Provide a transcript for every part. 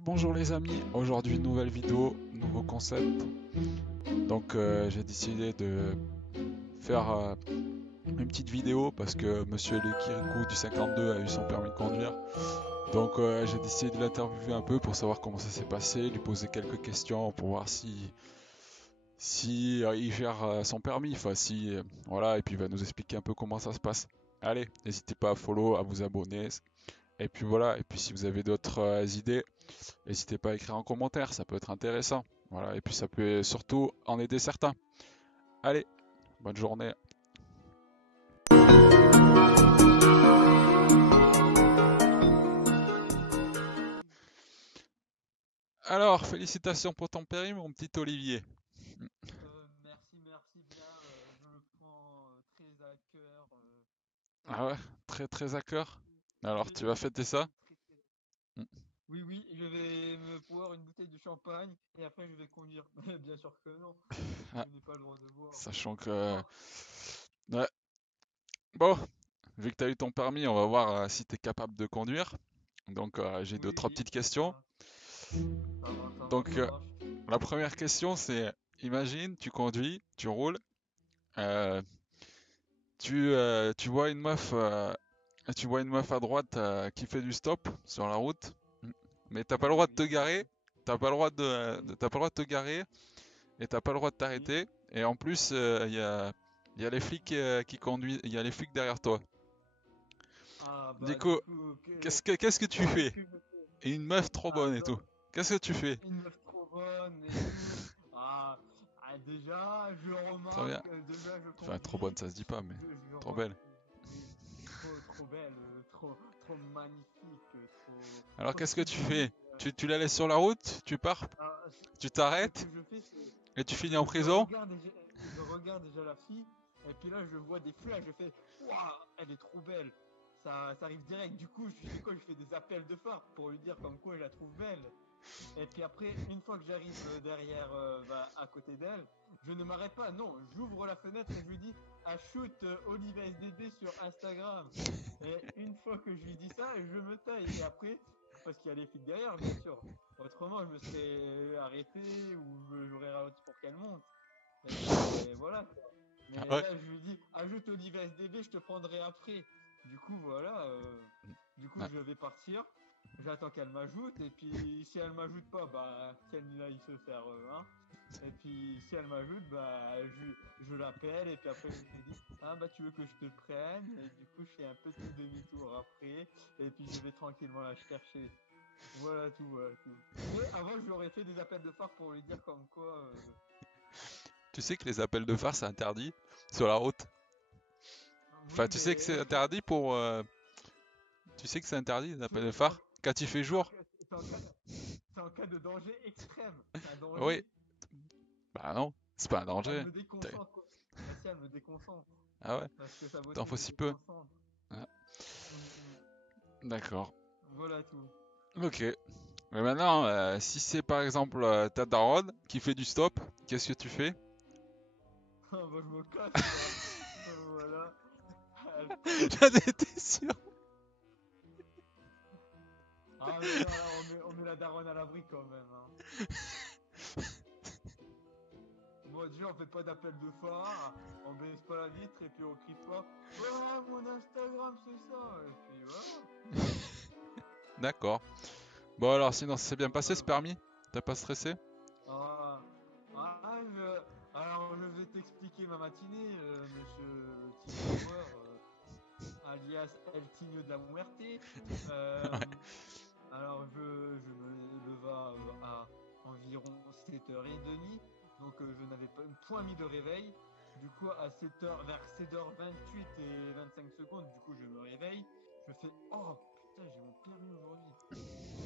Bonjour les amis, aujourd'hui nouvelle vidéo, nouveau concept. Donc j'ai décidé de faire une petite vidéo parce que Monsieur Le Kirikou du 52 a eu son permis de conduire. Donc j'ai décidé de l'interviewer un peu pour savoir comment ça s'est passé, lui poser quelques questions pour voir si il gère son permis, enfin si voilà, et puis il va nous expliquer un peu comment ça se passe. Allez, n'hésitez pas à follow, à vous abonner, et puis voilà, et puis si vous avez d'autres idées, n'hésitez pas à écrire en commentaire, ça peut être intéressant. Voilà, et puis ça peut surtout en aider certains. Allez, bonne journée. Alors, félicitations pour ton périm, mon petit Olivier. Merci bien, je le prends très à cœur. Ah ouais, très très à cœur. Alors, Oui, tu vas fêter ça? très. Oui, oui, je vais me boire une bouteille de champagne et après je vais conduire. Mais bien sûr que non, Ah, je n'ai pas le droit de boire. sachant que... Ouais. Bon, vu que tu as eu ton permis, on va voir si tu es capable de conduire. Donc, j'ai deux, Oui, trois oui, petites questions. Donc, ça marche. la première question, c'est, imagine, tu conduis, tu roules, euh, tu vois une meuf, tu vois une meuf à droite qui fait du stop sur la route, mais t'as pas le droit de te Oui, garer, t'as pas le droit de te garer et t'as pas le droit de oui. t'arrêter. Et en plus, il y a les flics qui conduisent, il y a les flics derrière toi. Ah Du bah du coup, coup, qu'est-ce que tu qu'est-ce fais? que je fais? Et une meuf trop Ah, bonne et tout. Qu'est-ce que tu fais? une meuf trop bonne et tout. Ah, déjà, je Trop bien. remarque, déjà je Enfin, trop bonne, conduis, ça se dit pas, mais je trop remarque, belle. oui, trop belle, trop magnifique, Alors, trop qu'est-ce que tu fais? sublime. Tu la laisses sur la route, tu pars, Ah, tu ce que t'arrêtes je fais, c'est et tu finis en je prison? regarde, je regarde déjà la fille, et puis là je vois des flashs, je fais waouh, elle est trop belle. Ça arrive direct. Du coup, je fais quoi? Je fais des appels de phare pour lui dire comme quoi je la trouve belle. Et puis après, une fois que j'arrive derrière, à côté d'elle, je ne m'arrête pas. Non, j'ouvre la fenêtre et je lui dis à shoot Olive SDB sur Instagram. Et une fois que je lui dis ça, je me taille. Et après, parce qu'il y a les flics derrière, bien sûr. Autrement, je me serais arrêté ou j'aurais ralenti pour qu'elle monte. Et voilà. Ah Mais ouais. là, je lui dis ajoute Olive SDB, je te prendrai après. Du coup, voilà. Du coup, Ah, je vais partir. J'attends qu'elle m'ajoute et puis si elle m'ajoute pas, bah qu'elle aille se faire hein. Et puis si elle m'ajoute, bah je l'appelle et puis après je lui dis ah bah tu veux que je te prenne et du coup je fais un petit demi-tour après et puis je vais tranquillement la chercher. Voilà tout, voilà tout. Mais avant je lui aurais fait des appels de phare pour lui dire comme quoi tu sais que les appels de phare c'est interdit sur la route. Enfin, oui tu sais que c'est mais interdit pour. Tu sais que c'est interdit les appels de c'est en, phare quand il fait c'est en jour? cas c'est en cas c'est en cas de danger extrême. C'est un Oui. danger. Bah non, c'est pas un Elle danger. me déconcentre, quoi. Mais si elle me déconcentre. Ah ouais? Parce que sa T'en beauté faut me si peu. déconcentre. Ah, Mm, mm. d'accord. Voilà tout. Ok. Mais maintenant, si c'est par exemple ta daronne qui fait du stop, qu'est-ce que tu fais? Ah, bah, je me cache quoi. Voilà. Elle passe. J'en étais sûr. Ah mais non, là on met la daronne à l'abri quand même. Hein. Bon déjà on fait pas d'appel de phare, on baisse pas la vitre et puis on crie pas. Ouais mon Instagram c'est ça. Et puis voilà. D'accord. Bon alors sinon ça s'est bien passé ce Voilà. permis? T'as pas stressé? Ah, alors je vais t'expliquer ma matinée, monsieur le Team Power, alias El Tigno de la Muerte. Euh, Ouais. alors je me leva à environ 7h30, donc je n'avais pas point mis de réveil. Du coup à 7h, vers 7h28 et 25 secondes, du coup je me réveille. Je fais oh putain j'ai mon permis aujourd'hui.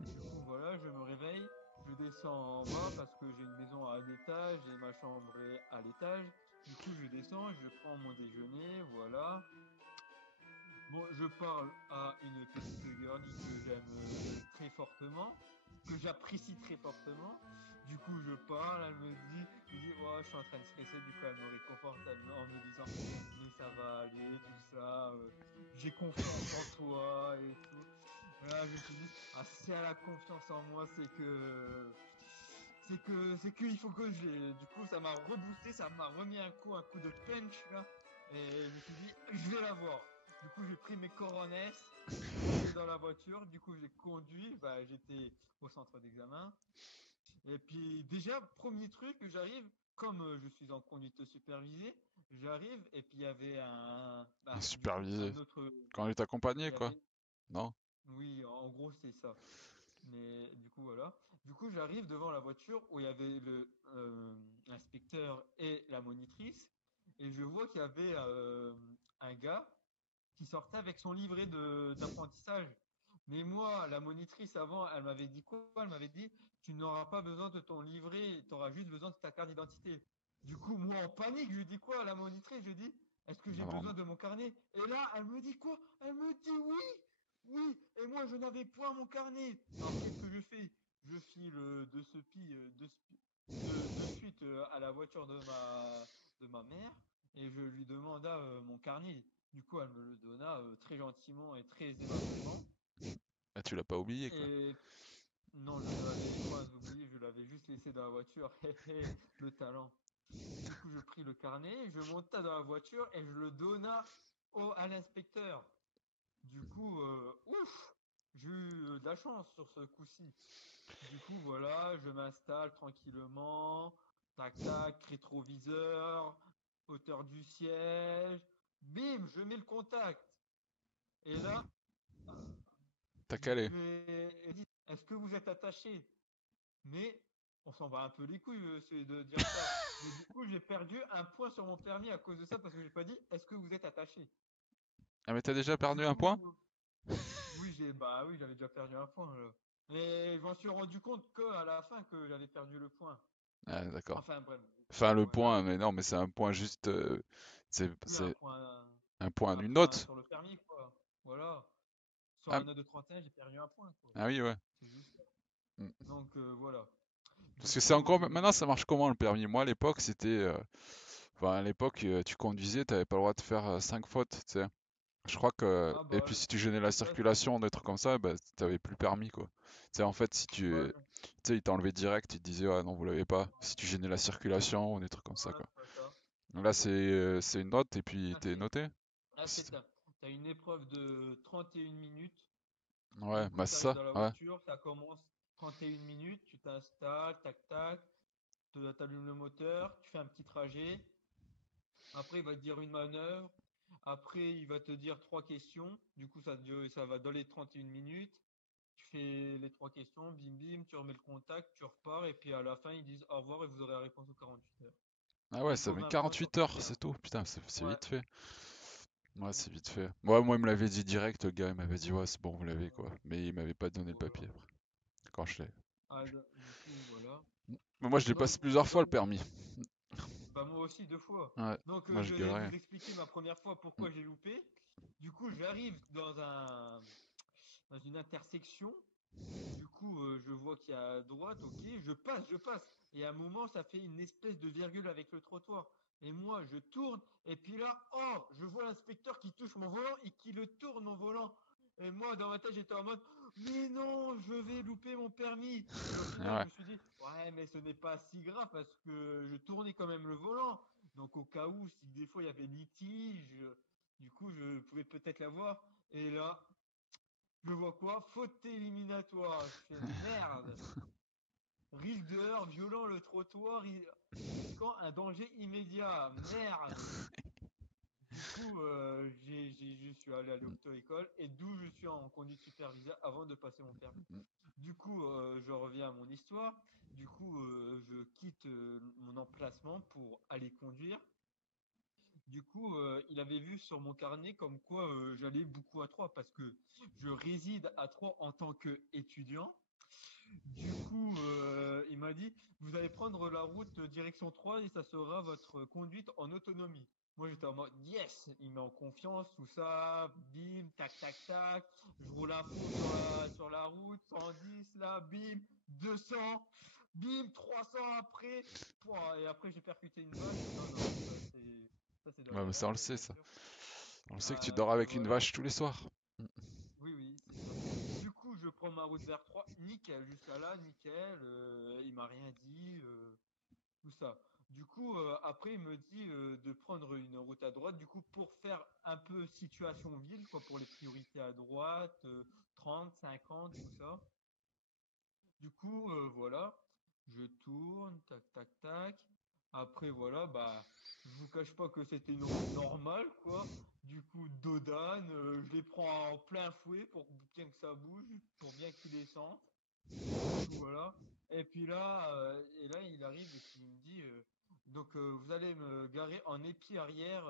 Du coup, voilà, je me réveille, je descends en bas parce que j'ai une maison à un étage et ma chambre est à l'étage. Du coup, je descends, je prends mon déjeuner, voilà. Bon, je parle à une petite girlie que j'aime très fortement, que j'apprécie très fortement. Du coup, je parle, elle me dit, je lui dis, ouais, je suis en train de stresser. Du coup, elle me réconforte en me disant, mais ça va aller, tout ça. J'ai confiance en toi et tout. Là, je me suis dit, ah, si elle a confiance en moi, c'est que il faut que je l'ai. Du coup, ça m'a reboosté, ça m'a remis un coup de punch là. Et je me suis dit, je vais la voir. Du coup, j'ai pris mes coronets, je suis monté dans la voiture. Du coup, j'ai conduit. Bah, j'étais au centre d'examen. Et puis, déjà, premier truc, j'arrive, comme je suis en conduite supervisée, j'arrive et puis il y avait Un du coup, supervisé. un autre, Quand il il t'accompagnait, y quoi. avait, Non? oui, en gros, c'est ça. Mais du coup, voilà. Du coup, j'arrive devant la voiture où il y avait l'inspecteur et la monitrice. Et je vois qu'il y avait un gars qui sortait avec son livret d'apprentissage. Mais moi, la monitrice avant, elle m'avait dit quoi? Elle m'avait dit, tu n'auras pas besoin de ton livret, tu auras juste besoin de ta carte d'identité. Du coup, moi, en panique, je lui dis quoi à la monitrice? Je lui dis, est-ce que j'ai Non, besoin non. de mon carnet? Et là, elle me dit quoi? Elle me dit oui, oui. Et moi, je n'avais point mon carnet. Alors, qu'est-ce que je fais? Je file de suite à la voiture de ma mère et je lui demanda mon carnet. Du coup, elle me le donna très gentiment et très aimablement. Ah, tu l'as pas oublié, quoi. Et non, je ne l'avais point oublié, je l'avais juste laissé dans la voiture. Hé hé, le talent. Du coup, je pris le carnet, je monta dans la voiture et je le donna à l'inspecteur. Du coup, ouf, j'ai eu de la chance sur ce coup-ci. Du coup, voilà, je m'installe tranquillement. Tac, tac, rétroviseur, hauteur du siège. Bim, je mets le contact. Et là, T'as calé. elle dit, est-ce que vous êtes attaché? Mais on s'en va un peu les couilles c'est de dire ça. Mais du coup, j'ai perdu un point sur mon permis à cause de ça parce que j'ai pas dit, est-ce que vous êtes attaché? Ah, mais t'as déjà Du perdu un point? coup, oui, j'avais déjà perdu un point. Là. Mais je m'en suis rendu compte que à la fin que j'avais perdu le point. Ah, d'accord. Enfin bref, Enfin, le voilà. point, mais non, mais c'est un point juste. Oui, C'est un point, un une point note. sur le permis, quoi. Voilà. Sur Ah, la note de 31, j'ai perdu un point, quoi. ah oui, ouais. C'est juste ça. Mm. Donc voilà. Parce Du que c'est coup, encore. Maintenant, ça marche comment le permis? Moi, à l'époque, c'était. Enfin, à l'époque, tu conduisais, t'avais pas le droit de faire 5 fautes, tu sais. Je crois que. ah Et bah puis, si tu gênais la là, circulation, des trucs comme ça, bah, t'avais plus le permis, quoi. Tu sais, en fait, si tu. bah, Tu sais, ils t'enlevaient direct, ils te disaient, ouais, non, vous l'avez pas. Si tu gênais la circulation ou des trucs comme ça, voilà, quoi. c'est ça. Là, c'est une note et puis Là, t'es noté. c'est t'as une épreuve de 31 minutes. Du Ouais, coup, bah tu c'est arrives ça, dans la ouais. voiture, ça commence 31 minutes, tu t'installes, tac tac, tu allumes le moteur, tu fais un petit trajet. Après, il va te dire une manœuvre. Après, il va te dire trois questions. Du coup, ça va dans les 31 minutes. Tu fais les trois questions, bim bim, tu remets le contact, tu repars. Et puis à la fin, ils disent au revoir et vous aurez la réponse aux 48 heures. Ah Et ouais, il ça faut met 20 points sur 48 ton heures, c'est permis. tout. Putain, c'est Ouais. vite fait. Ouais, Mm. c'est vite fait. Moi, il me l'avait dit direct, le gars, il m'avait dit, ouais, c'est bon, vous l'avez, quoi. Mais il m'avait pas donné le Voilà. papier après, quand je l'ai. Ah, du coup, voilà. Mais moi, je l'ai Donc, passé plusieurs fois, le donc, permis. bah moi aussi deux fois. Ouais, Donc moi, je je vais galérais. vous expliquer ma première fois Mm. pourquoi j'ai loupé. Du coup, j'arrive dans une intersection. Du coup, je vois qu'il y a à droite, ok, je passe. Et à un moment, ça fait une espèce de virgule avec le trottoir. Et moi, je tourne, et puis là, oh, je vois l'inspecteur qui touche mon volant et qui le tourne mon volant. Et moi, dans ma tête, j'étais en mode, mais non, je vais louper mon permis. Et au final, Ah je ouais, me suis dit, ouais, mais ce n'est pas si grave parce que je tournais quand même le volant. Donc, au cas où, si des fois il y avait litige, du coup, je pouvais peut-être l'avoir. Et là, je vois quoi? Faute éliminatoire. Je fais merde. Risque de heurts violant le trottoir, risquant un danger immédiat. Merde. Du coup, je suis allé à l'auto-école et d'où je suis en conduite supervisée avant de passer mon permis. Du coup, je reviens à mon histoire. Du coup, je quitte mon emplacement pour aller conduire. Du coup, il avait vu sur mon carnet comme quoi j'allais beaucoup à Troyes parce que je réside à Troyes en tant qu'étudiant. Du coup, il m'a dit, vous allez prendre la route direction 3 et ça sera votre conduite en autonomie. Moi, j'étais en mode, yes, il met en confiance, tout ça, bim, tac, tac, tac. Je roule à fond sur la route, 110 là, bim, 200, bim, 300 après. Pouah, et après, j'ai percuté une vache. Non, non, ça c'est dans ouais, les mais ça, on le règles, sait, bien ça. sûr. On le sait que tu dors avec une Voilà. vache tous les soirs. Oui, oui, c'est ça. Du je prends ma route vers 3, nickel, jusqu'à là, nickel, il m'a rien dit, tout ça. Du coup, après, il me dit de prendre une route à droite, du coup, pour faire un peu situation ville, quoi, pour les priorités à droite, 30, 50, tout ça. Du coup, voilà, je tourne, tac, tac, tac. Après, voilà, bah, je vous cache pas que c'était une route normale, quoi. Du coup, Dodane, je les prends en plein fouet pour bien que ça bouge, pour bien qu'ils descendent. Du coup, voilà. Et là, il arrive et puis il me dit, donc vous allez me garer en épi arrière,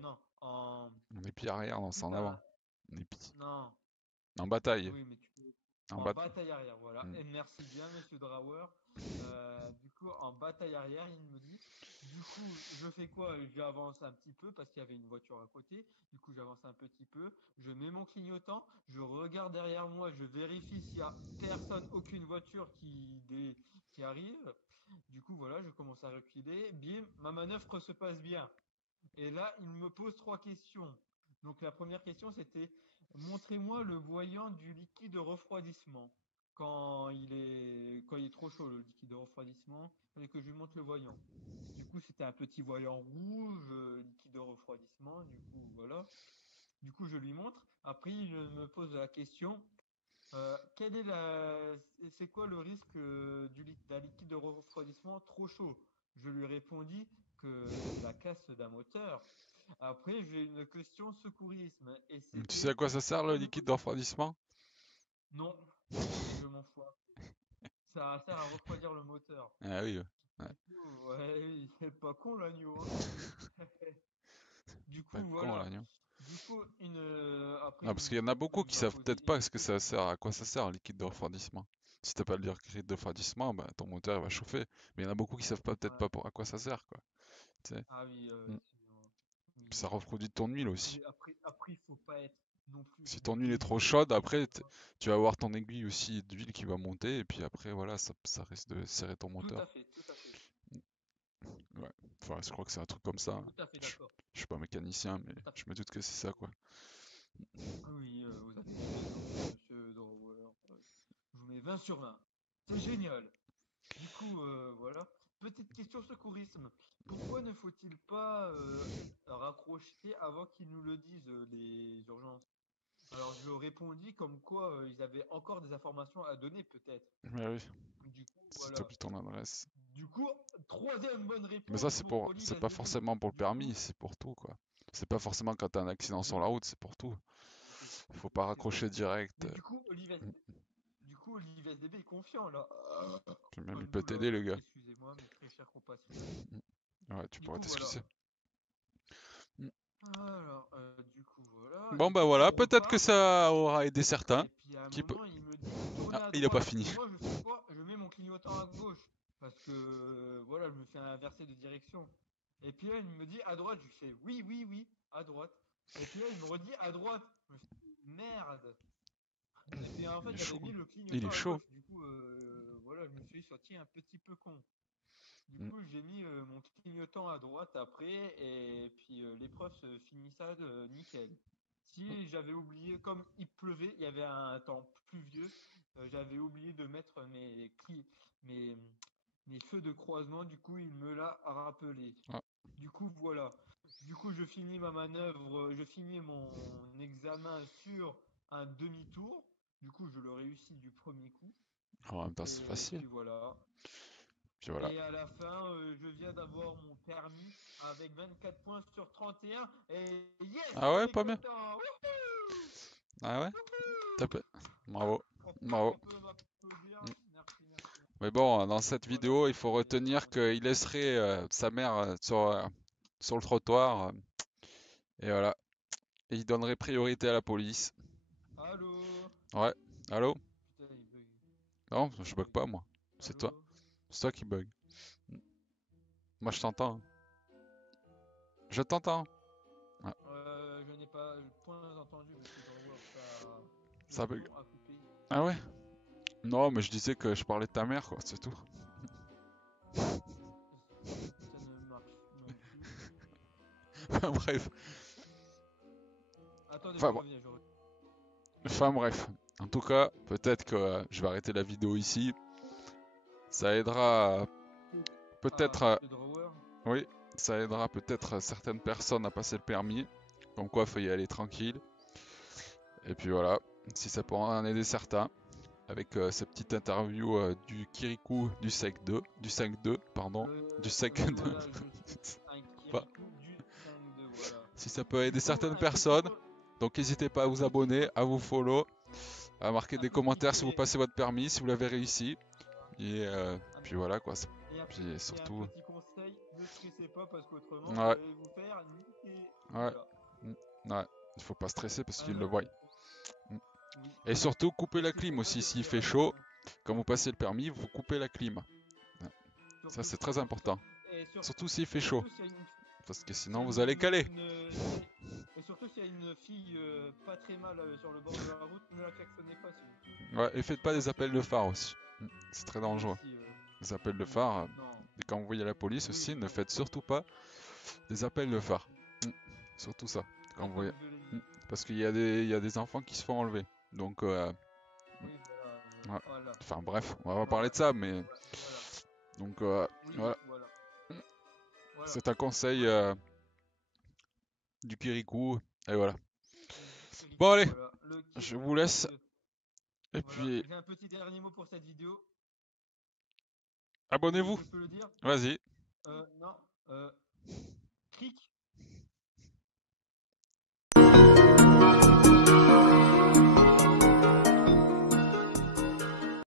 non, en, On est pied arrière, non, c'est en avant. putain, On est pied. non, En bataille. oui, mais tu peux, En en bataille. bataille arrière, voilà. Et merci bien, Monsieur Drawer. Du coup, en bataille arrière, il me dit. Du coup, je fais quoi? J'avance un petit peu parce qu'il y avait une voiture à côté. Du coup, j'avance un petit peu. Je mets mon clignotant. Je regarde derrière moi. Je vérifie s'il y a personne, aucune voiture qui arrive. Du coup, voilà, je commence à reculer. Bim, ma manœuvre se passe bien. Et là, il me pose trois questions. Donc la première question, c'était montrez-moi le voyant du liquide de refroidissement. Quand il est trop chaud, le liquide de refroidissement, il fallait que je lui montre le voyant. Du coup, c'était un petit voyant rouge, liquide de refroidissement. Du coup, voilà. Du coup, je lui montre. Après, il me pose la question quelle est c'est quoi le risque d'un liquide de refroidissement trop chaud? Je lui répondis que la casse d'un moteur. Après, j'ai une question secourisme et Tu sais à c'était quoi ça sert le pourquoi ne liquide de faut-il... refroidissement? Non, mais je m'en fous. Ça sert à refroidir le moteur. Ah oui. Ouais. Du coup, ouais, il est pas con l'agneau, hein. Du Pas coup, con voilà. l'agneau. Du coup, après, Non, parce qu'il y en a beaucoup qui il m'a savent posé peut-être une pas ce que question. ça sert, à quoi ça sert un liquide de refroidissement. Si t'as pas le liquide de refroidissement, bah, ton moteur il va chauffer. Mais il y en a beaucoup qui savent pas peut-être Ouais. pas à quoi ça sert, quoi. Tu sais. Ah oui, Mm. oui. Ça refroidit ton huile aussi. Après, il faut pas être non plus Si ton huile est trop débile chaude, et après tu vois. tu vas avoir ton aiguille aussi d'huile qui va monter et puis après voilà, ça risque de serrer ton Tout moteur. à fait, tout à fait, Ouais. Enfin, je crois que c'est un truc comme ça. tout à fait Je, d'accord, je suis pas mécanicien, mais tout à je fait. me doute que c'est ça, quoi. Oui, vous avez raison, monsieur Dorwell. Je vous mets 20 sur 20. C'est génial. Du coup, voilà. Petite question secourisme. Pourquoi ne faut-il pas raccrocher avant qu'ils nous le disent, les urgences? Alors, je leur répondis comme quoi ils avaient encore des informations à donner, peut-être. Mais oui, Du coup, si voilà. t'oublies ton adresse. Du coup, troisième bonne Mais réponse ça, pour c'est Olive pas SDB. forcément pour le Du coup, permis, c'est pour tout, quoi. C'est pas forcément quand t'as un accident je sur la sais, route, c'est pour tout. Faut je pas sais, je raccrocher sais. direct. Mais du coup, Olive SDB est confiant là. Puis même il Comme peut nous là. t'aider, le gars. Excusez-moi, mes très chers compatriotes. Ouais, tu Du pourrais coup, voilà. t'excuser. Alors, du coup, voilà. Bon Et bah puis voilà, on peut-être que repart. ça aura aidé certains. Et puis à un Qui peut... moment, il me dit tournez Ah, à il a pas droite. fini. Moi, je fais quoi? Je mets mon clignotant à gauche. Parce que, voilà, je me fais inverser de direction. Et puis là, il me dit à droite. Je lui fais oui, oui, oui, à droite. Et puis là, il me redit à droite. Je me fais merde. Et puis en Il fait, est j'avais chaud. mis le Il est clignotant à chaud. gauche. Du coup, voilà, je me suis sorti un petit peu con. Du Mm. coup, j'ai mis mon clignotant à droite après, et puis l'épreuve se finissait nickel. Si j'avais oublié, comme il pleuvait, il y avait un temps pluvieux, j'avais oublié de mettre mes, mes feux de croisement, du coup, il me l'a rappelé. Ah, Du coup, voilà. Du coup, je finis ma manœuvre, je finis mon examen sur un demi-tour. Du coup, je le réussis du premier coup. en même temps, c'est Et facile. puis voilà. Puis voilà. Et à la fin, je viens d'avoir mon permis avec 24 points sur 31. Et yes, Ah on ouais, est pas bien. content. Wouhou, Ah ouais, wouhou. top. Bravo. On Bravo. peut m'applaudir. Mm. Merci, merci. Mais bon, dans Donc cette voilà, vidéo, il faut retenir on est qu'il content. laisserait sa mère sur le trottoir. Et voilà. Et il donnerait priorité à la police. Allô? Ouais. Allô? Putain, il bug. Non, Il je bug bug. pas, moi. C'est toi. Allô? C'est toi qui bug. Moi, je t'entends. Je t'entends. Ouais. Je n'ai pas le point entendu, monsieur Drawer. Le Ça bug. son a coupé. Ah ouais? Non, mais je disais que je parlais de ta mère, quoi, c'est tout. Ça ne marche non plus. Bref. Attendez, je Enfin, reviens, je reviens. enfin bref. En tout cas, peut-être que je vais arrêter la vidéo ici. Ça aidera peut-être, Monsieur Drawer. oui, ça aidera peut-être certaines personnes à passer le permis. Comme quoi, faut y aller tranquille. Et puis voilà, si ça pourra en aider certains, avec cette petite interview du Kirikou du SEC 2, du 5-2, pardon, du SEC 2. Voilà, un Bah, Kirikou du 5-2, voilà. si ça peut aider Du coup, certaines un petit personnes, pro... donc n'hésitez pas à vous abonner, à vous follow, à marquer un des petit commentaires si vous ticket, passez votre permis, si vous l'avez réussi. Et un- puis voilà quoi. et un, Puis et un surtout, petit conseil, ne stressez pas parce qu'autrement vous ouais, allez vous faire niquer. ouais, Voilà. ouais, il faut pas stresser parce qu'ils le Alors, voient. Mm. oui. Et surtout, coupez Ne la stressez clim pas, aussi c'est s'il très fait rapide. chaud. Quand vous passez le permis, vous coupez la clim. Ouais. Ça, Surtout, c'est très important. et Surtout s'il fait chaud. surtout s'il y a une, Parce que s'il y sinon, a vous allez caler. et surtout s'il y a une fille pas très mal sur le bord de la route, ne la klaxonnez pas s'il vous plaît. Ouais, et faites pas des appels de phare aussi. C'est très Oui dangereux. aussi. Les appels de Oui, phare, non. et quand vous voyez la police Oui, aussi, ne faites surtout pas des appels de phare. Surtout ça. Quand vous voyez... comme je l'ai Mm. dit. Parce il y a des enfants qui se font enlever. Donc, Oui, voilà. ouais. Voilà. Enfin bref, on va pas parler Voilà. de ça, mais Voilà. donc Oui, voilà, voilà. Voilà. c'est un conseil du Kirikou, et voilà. Du Bon Kirikou, allez, voilà. Le je Kirikou vous laisse, de... et Voilà. puis J'ai un petit dernier mot pour cette vidéo. abonnez-vous, Je peux le dire? vas-y. Non. Euh, Cric